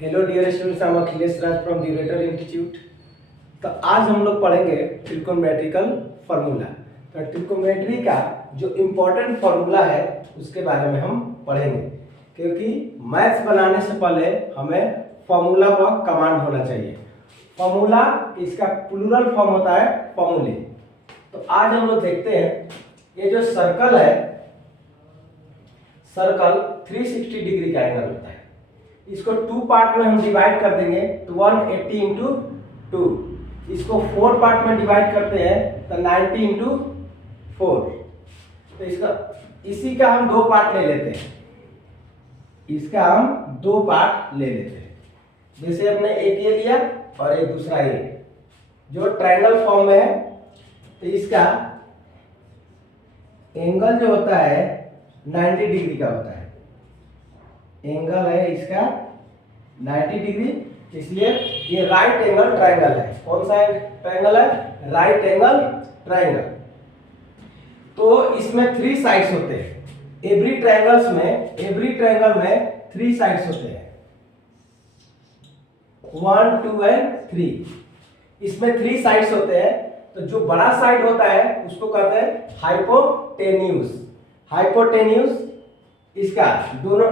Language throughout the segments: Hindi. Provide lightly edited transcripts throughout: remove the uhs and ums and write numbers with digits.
Hello dear students, I am Akhilesh Raj from Durator institute. तो आज हम लोग पढ़ेंगे ट्रिकोमेट्रिकल फार्मूला। तो ट्रिकोमेट्री का जो इम्पोर्टेंट फार्मूला है उसके बारे में हम पढ़ेंगे, क्योंकि मैथ्स बनाने से पहले हमें फार्मूला का कमांड होना चाहिए। फार्मूला इसका प्लूरल फॉर्म होता है फार्मूले। तो आज हम लोग देखते हैं ये जो सर्कल है, सर्कल 360 डिग्री का एंगल होता है। इसको टू पार्ट में हम डिवाइड कर देंगे तो 180 इंटू 2। इसको 4 पार्ट में डिवाइड करते हैं तो 90 इंटू 4। तो इसका इसी का हम 2 पार्ट ले लेते हैं। इसका हम 2 पार्ट ले लेते हैं, जैसे हमने एक ये लिया और एक दूसरा ये जो ट्रायंगल फॉर्म में है। तो इसका एंगल जो होता है 90 डिग्री का होता है। एंगल है इसका 90 डिग्री, इसलिए ये राइट एंगल ट्रायंगल है। कौन सा ट्रायंगल है? Right angle triangle. तो इसमें 3 साइड्स होते हैं। एवरी ट्रायंगल में 3 साइड्स होते हैं, 1 2 एंड 3। इसमें 3 साइड्स होते हैं। तो जो बड़ा साइड होता है उसको कहते हैं हाइपोटेन्यूज। हाइपोटेन्यूज इसका दोनों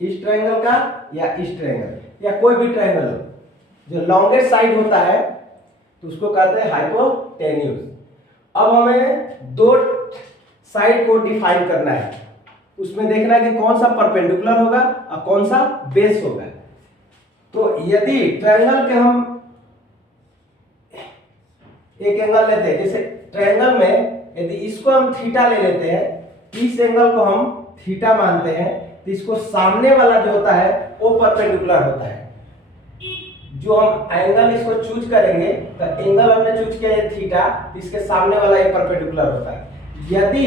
इस ट्रायंगल का या इस ट्रायंगल या कोई भी ट्रायंगल हो, जो लॉन्गेस्ट साइड होता है तो उसको कहते हैं हाइपोटेन्यूज। अब हमें 2 साइड को डिफाइन करना है, उसमें देखना है कि कौन सा परपेंडिकुलर होगा और कौन सा बेस होगा। तो यदि ट्रायंगल के हम एक एंगल लेते हैं, जैसे ट्रायंगल में यदि इसको हम थीटा ले लेते हैं, इस एंगल को हम थीटा मानते हैं, तो इसको सामने वाला जो होता है वो परपेंडिकुलर होता है। जो हम एंगल इसको चूज करेंगे तो एंगल हमने चूज किया है थीटा, इसके सामने वाला ये परपेंडिकुलर होता है। यदि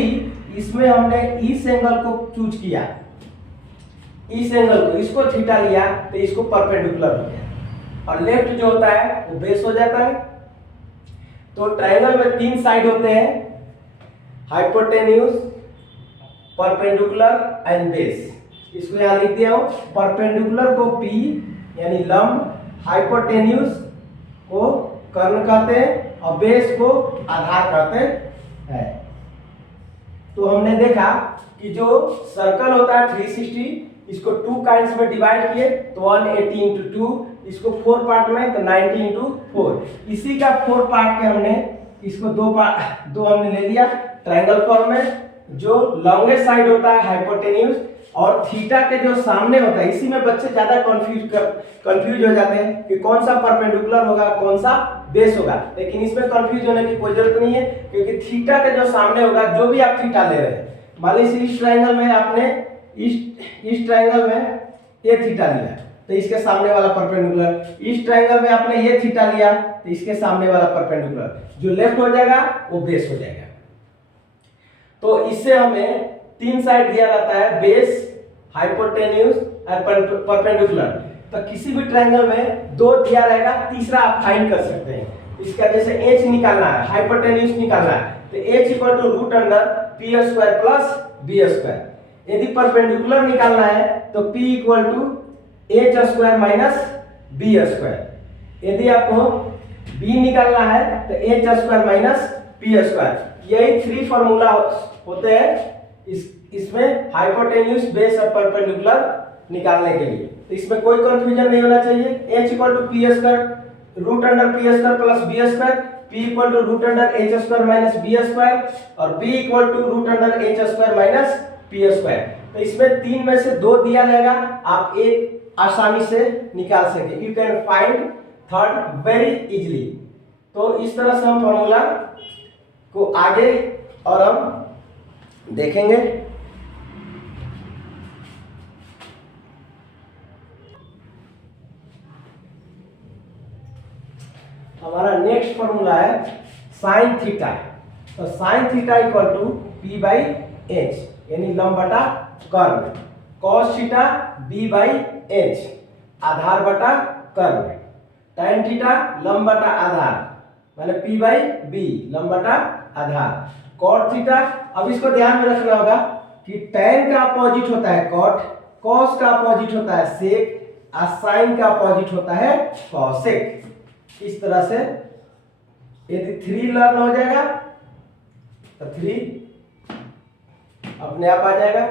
इसमें हमने इस एंगल को चूज किया, इस एंगल को इसको थीटा लिया, तो इसको परपेंडिकुलर हो गया और लेफ्ट जो होता है वो बेस हो जाता है। तो ट्रायंगल में 3 साइड होते हैं, हाइपोटेन्यूज, परपेंडिकुलर एंड बेस। इसको यहां लिख दिया हूं। परपेंडिकुलर को P यानी लंब, हाइपोटेन्यूज को कर्ण कहते हैं और बेस को आधार कहते हैं। तो हमने देखा कि जो सर्कल होता है 360, इसको 2 काइंड्स में डिवाइड किए तो 180 इंटू 2, इसको 4 पार्ट में तो 90 इंटू 4। इसी का 4 पार्ट के हमने इसको 2 हमने ले लिया ट्रायंगल फॉर्म में। जो लॉन्गेस्ट साइड होता है हाइपोटेन्यूज और थीटा के जो सामने होता है, इसी में बच्चे ज्यादा कंफ्यूज हो जाते हैं कि कौन सा परपेंडिकुलर होगा कौन सा बेस होगा। लेकिन इसमें कंफ्यूज होने की कोई जरूरत नहीं है, क्योंकि थीटा के जो सामने होगा, जो भी आप थीटा ले रहे हैं, मान लीजिए इस ट्रायंगल में आपने इस ट्रायंगल में ये थीटा लिया तो इसके सामने वाला परपेंडिकुलर, इस ट्रायंगल में आपने ये थीटा लिया तो इसके सामने वाला परपेंडिकुलर, जो लेफ्ट हो जाएगा वो बेस हो जाएगा। तो इससे हमें 3 साइड दिया जाता है, बेस, हाइपोटेन्यूज और परपेंडिकुलर। तो किसी भी ट्रायंगल में 2 दिया रहेगा, तीसरा आप फाइंड कर सकते हैं। इसका जैसे h निकालना है, हाइपोटेन्यूज निकालना है, तो h equal to root under P square plus B square. यदि परपेंडिकुलर निकालना है तो p equal to H square minus B square. यदि आपको b निकालना है तो H square minus P square. यही 3 फार्मूला होते हैं इसमें हाइपोटेन्यूज, बेस और परपेंडिकुलर निकालने के लिए। तो इसमें कोई कंफ्यूजन नहीं होना चाहिए। h equal to P square root under P square plus B square, p equal to root under H square minus B square और b equal to root under H square minus P square. तो इसमें 3 में से 2 दिया जाएगा, आप एक आसानी से निकाल सके। You can find third very easily. तो इस तरह से हम फॉर्मूला को आगे और हम देखेंगे। हमारा नेक्स्ट फॉर्मूला है साइन थीटा। तो sine theta equal to P by H यानी लंब बटा कर्ण, cos theta B by H आधार बटा कर्ण, tan थीटा लंब बटा आधार माने पी बाई बी लंब बटा आधार, कॉट थीटा। अब इसको ध्यान में रखना होगा कि tan का अपोजिट होता है कॉट, cos का अपोजिट होता है sec, और साइन का अपोजिट होता है कॉसेक। इस तरह से यदि 3 लर्न हो जाएगा तो 3 अपने आप आ जाएगा।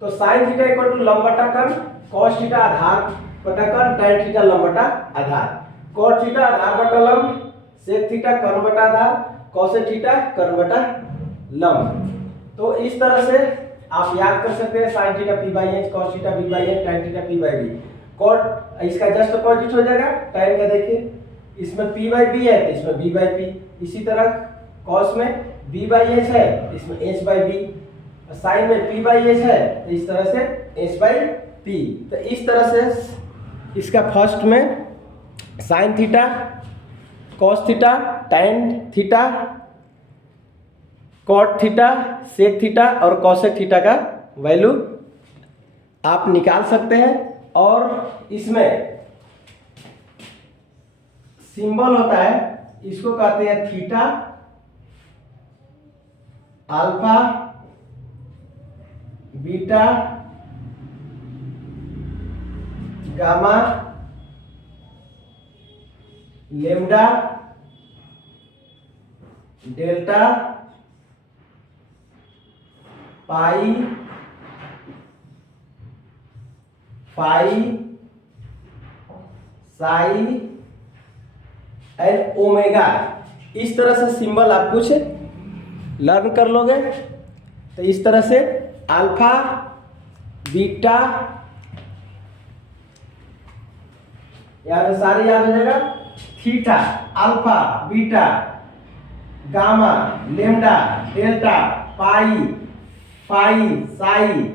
तो साइन थीटा इक्वल टू लंब बटा कर्ण, कॉस थीटा आधार बटा कर्ण, tan थीटा लंब बटा आधार, कॉट थीटा आधार बटा लंब, सेक थीटा कर्ण बटा आधार, कॉसेक थीटा कर्ण बटा लंब। तो इस तरह से आप याद कर सकते हैं sine theta p by H, cos theta b by H, tan theta p by b। Cot इसका जस्ट अपोजिट हो जाएगा, tan का देखिए इसमें p बाई b है तो इसमें b बाई p। इसी तरह कॉस में b बाई h है इसमें h बाई b, साइन में p बाई h है तो इस तरह से h बाई p। तो इस तरह से इसका फर्स्ट में sine theta, cos theta, tan theta, cot theta, sec theta और कॉसेक थीटा का वैल्यू आप निकाल सकते हैं। और इसमें सिंबल होता है, इसको कहते हैं theta, alpha, beta, gamma, lambda, delta, pi, phi, psi and omega. इस तरह से सिंबल आप कुछ लर्न कर लोगे तो इस तरह से अल्फा, बीटा, याद सारे याद हो जाएगा, theta, alpha, beta, gamma, lambda, delta, pi, phi, psi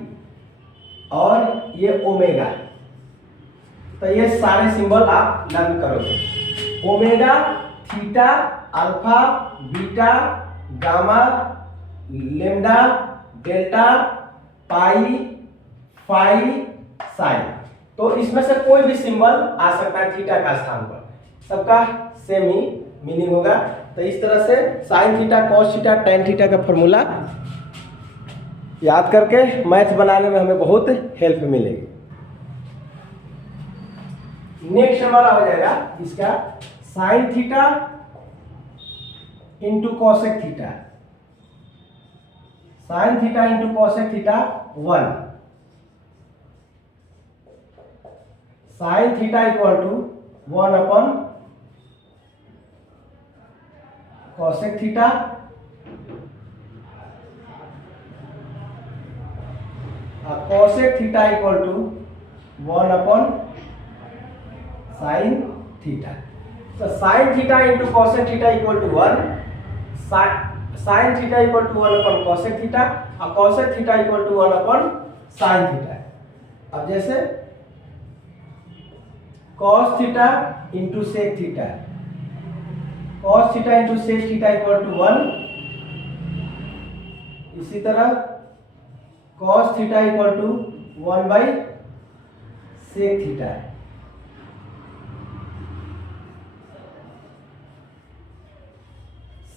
और ये ओमेगा। तो ये सारे सिंबल आप लर्न करोगे। Omega, theta, alpha, beta, gamma, lambda, delta, pi, phi, psi. तो इसमें से कोई भी सिंबल आ सकता है थीटा का स्थान पर, सबका सेम ही मीनिंग होगा। तो इस तरह से sign theta, cos theta, tan theta का फॉर्मूला याद करके मैथ बनाने में हमें बहुत हेल्प मिलेगी। नेक्स्ट हमारा हो जाएगा इसका sine theta into cosec theta. Sine theta into cosec theta 1, sine theta equal to 1 upon cosec theta और cosec theta equal to 1 upon sine theta. तो sine theta into cosec theta equal to 1, sine theta equal to 1 upon cosec theta और cosec theta equal to 1 upon sine theta. अब जैसे cos theta into sec theta, cos theta into sec theta equal to 1। इसी तरह cos theta equal to 1 by sec theta.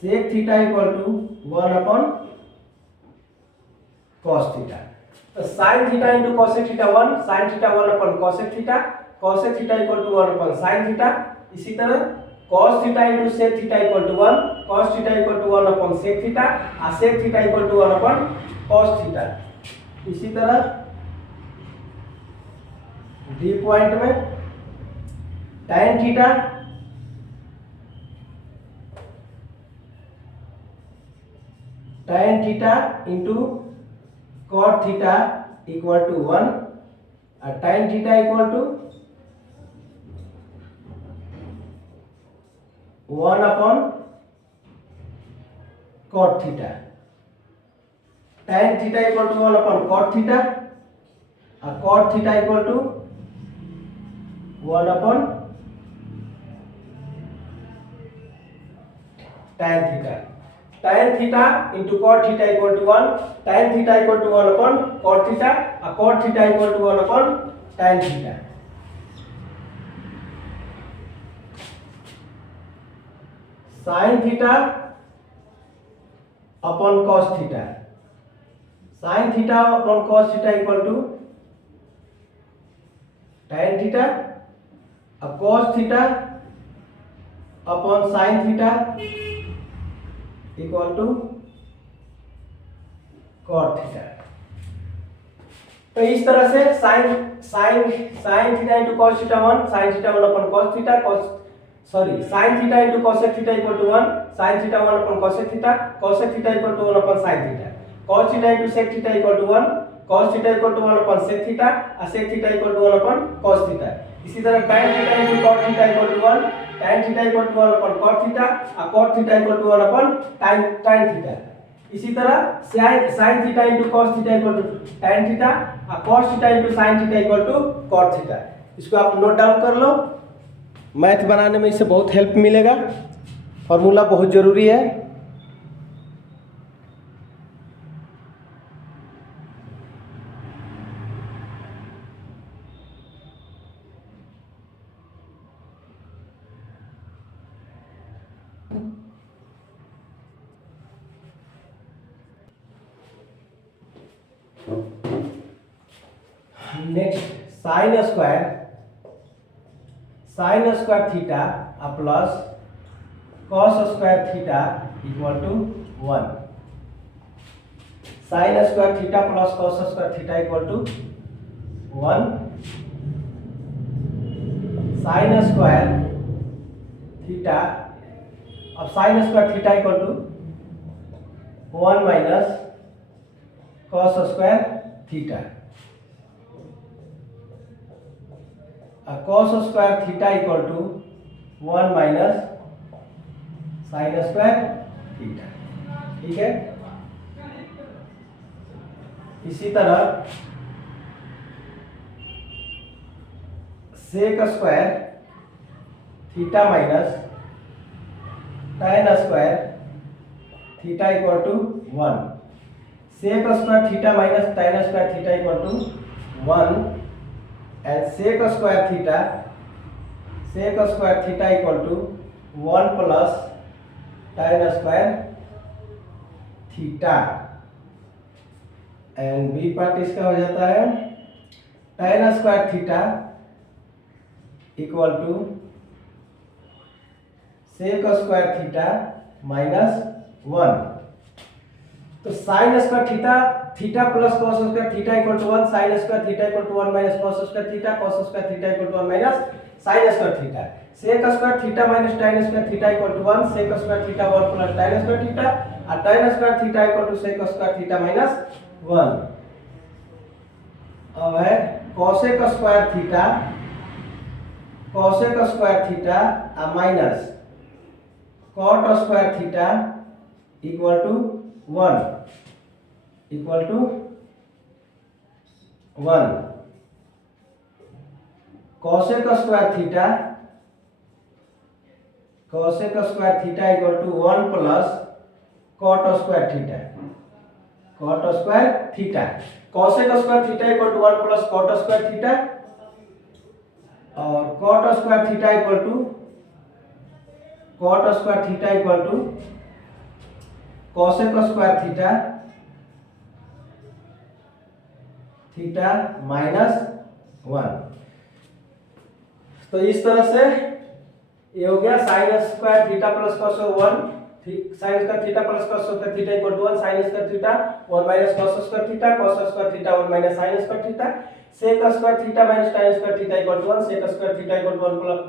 Sec theta equal to 1 upon cos theta. तो sine theta into cosec theta 1, sine theta 1 upon cosec theta, cosec theta equal to 1 upon sine theta. इसी तरह cos theta into sec theta equal to 1, cos theta equal to 1 upon sec theta और sec theta equal to 1 upon cos theta. इसी तरह डी पॉइंट में tan theta tan theta into cot theta equal to 1 और tan theta equal to 1 upon cot theta. tan theta equal to 1 upon cot theta और cot theta equal to 1 upon tan theta. tan theta into cot theta equal to 1, tan theta equal to 1 upon cot theta और cot theta equal to 1 upon tan theta. Sine theta upon cos theta, sine theta upon cos theta equal to tan theta, अब cos theta upon sin theta equal to cot theta. तो इस तरह से sin theta into cos theta 1, sin theta 1 upon cos theta, sin theta into cosec theta equal to 1, sin theta 1 upon cosec theta equal to 1 upon sin theta, cos theta into sec theta equal to 1, cos theta equal to 1 upon sec theta और sec theta equal to 1 upon cos theta. इसी तरह tan theta into cot theta equal to 1, tan theta equal to 1 upon cot theta और cot theta equal to 1 upon tan theta. इसी तरह sin theta into cos theta equal to tan theta और cos theta into sin theta equal to cot theta. इसको आप नोट डाउन कर लो, मैथ बनाने में इससे बहुत हेल्प मिलेगा। फॉर्मूला बहुत जरूरी है। Next sine square theta plus cos square theta equal to 1। Sine square theta plus cos square theta equal to 1। Sine square theta, अब sine square theta equal to 1 minus cos square theta, cos square theta equal to 1 minus sine square theta. ठीक है, इसी तरह sec square theta minus tan square theta equal to 1। Sec square theta minus tan square theta equal to 1 and sec square theta equal to 1 plus tan square theta and b part इसका हो जाता है tan square theta equal to sec square theta minus 1। तो sin square theta plus cos square theta equal to 1, sin square theta equal to 1 minus cos square theta equal to 1 minus sin square theta. sec square theta minus tan square theta equal to 1, sec square theta 1 plus tan square theta और tan square theta equal to sec square theta minus 1। अब है cosec square theta minus cot square theta equal to 1 cosec square theta equal to 1 plus cot square theta cosec square theta equal to 1 plus cot square theta और cot square theta equal to cosec square theta minus 1। तो इस तरह से ये हो गया sine square theta plus cos 1, sine square theta plus cos square theta equal to 1, sine square theta 1 minus cos square theta, cos square theta 1 minus sine square theta, sec square theta minus tan square theta equal to 1, sec square theta equal to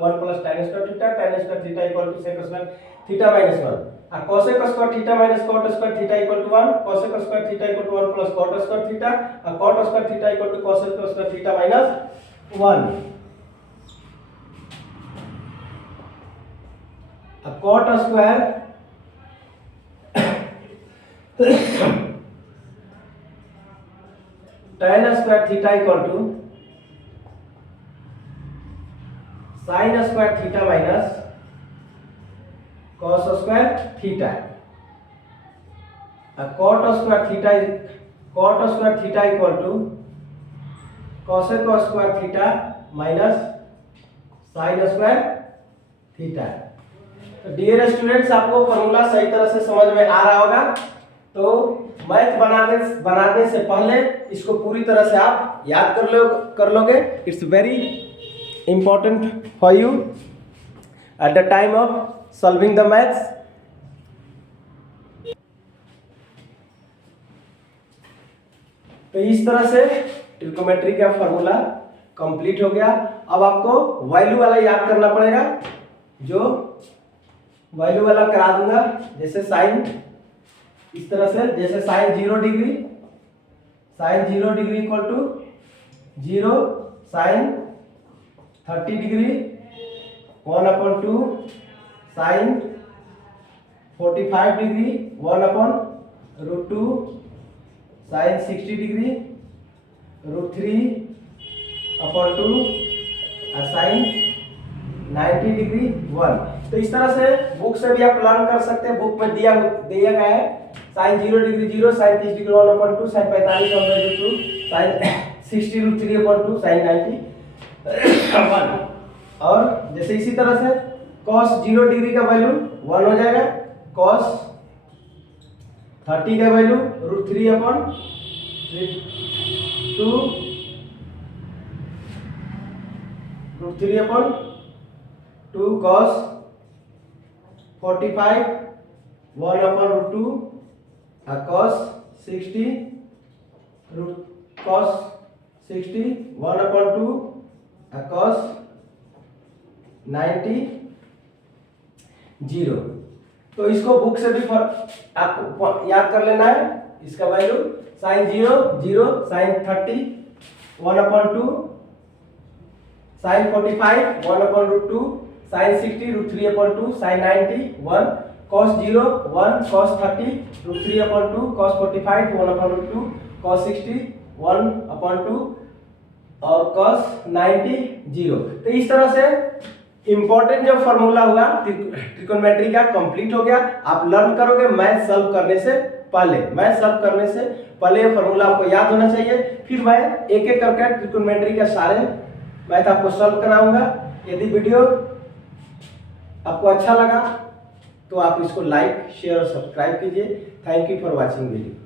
1 plus tan square theta, tan square theta equal to sec square theta minus 1 और cosec square theta minus cot square theta equal to 1, cosec square theta equal to 1 plus cot square theta और cot square theta equal to cosec square theta minus 1। अब cot square tan square theta equal to sin square theta minus cos square theta और cot square theta equal to cosec square theta minus sin square theta. तो डियर स्टूडेंट्स, आपको फॉर्मूला सही तरह से समझ में आ रहा होगा। तो मैथ बनाने से पहले इसको पूरी तरह से आप याद कर लोगे। It's very important for you at the time of solving the maths. तो इस तरह से ट्रिग्नोमेट्री का फॉर्मूला कंप्लीट हो गया। अब आपको वैल्यू वाला याद करना पड़ेगा, जो वैल्यू वाला करा दूंगा। जैसे साइन इस तरह से, जैसे sine 0 degree, sine 0 degree equal to 0 sine 30 degree 1/2 sine 45 degree 1/√2 sine 60 degree √3/2 sine 90 degree 1। तो इस तरह से बुक से भी आप लर्न कर सकते हैं। बुक में दिया गया है sine 0 degree 0 sine 30 degree 1/2 sine 45/2 sine 60 √3/2 sine 90 1। और जैसे इसी तरह से cos 0 डिग्री का वैल्यू 1 हो जाएगा, cos 30 का वैल्यू √3/2 cos 45 1/2 cos 60 1/2 cos 90 0। तो इसको बुक से भी आपको याद कर लेना है। इसका value sine 0 0 sine 30 1/2 sine 45 1/2 sine 60 √3/2 sine 90 1 cos 0 1 cos 30 √3/2 cos 45 1/2 cos 60 1/2 और cos 90 0। तो इस तरह से इंपॉर्टेंट जो फॉर्मूला हुआ ट्रिग्नोमेट्री का कंप्लीट हो गया। आप लर्न करोगे मैथ सॉल्व करने से पहले। मैथ सॉल्व करने से पहले ये फॉर्मूला आपको याद होना चाहिए। फिर मैं एक एक करके ट्रिग्नोमेट्री के सारे मैथ आपको सॉल्व कराऊंगा। यदि वीडियो आपको अच्छा लगा तो आप इसको लाइक शेयर और सब्सक्राइब कीजिए। Thank you for watching video.